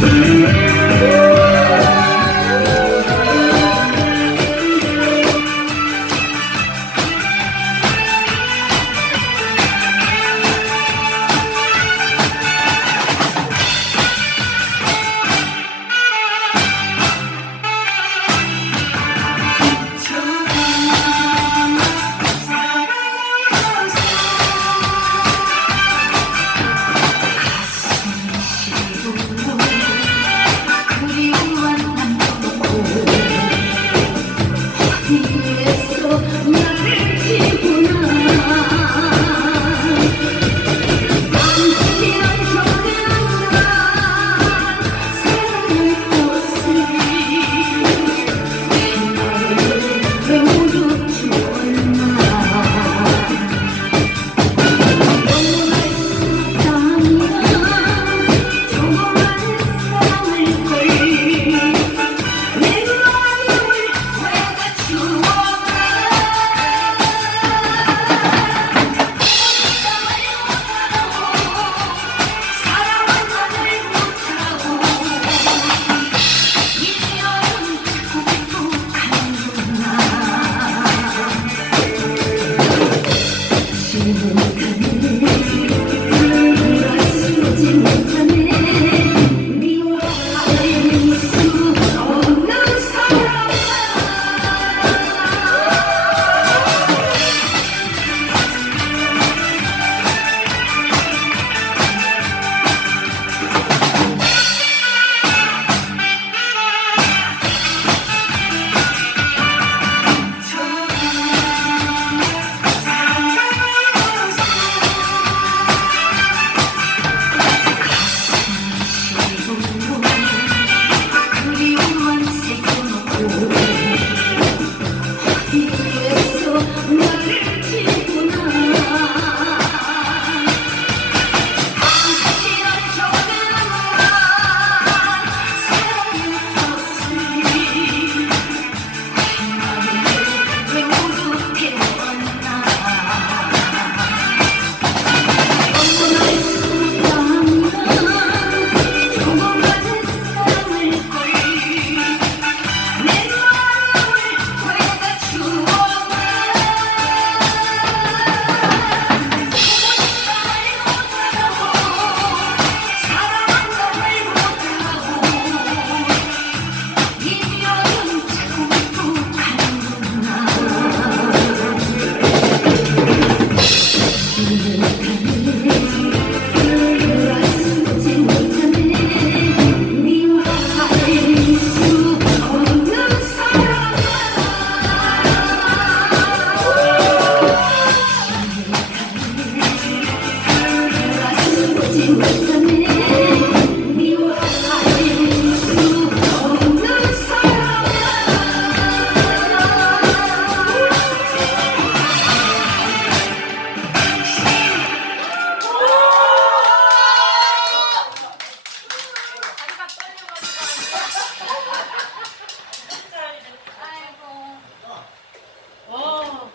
Thank Ha ha ha!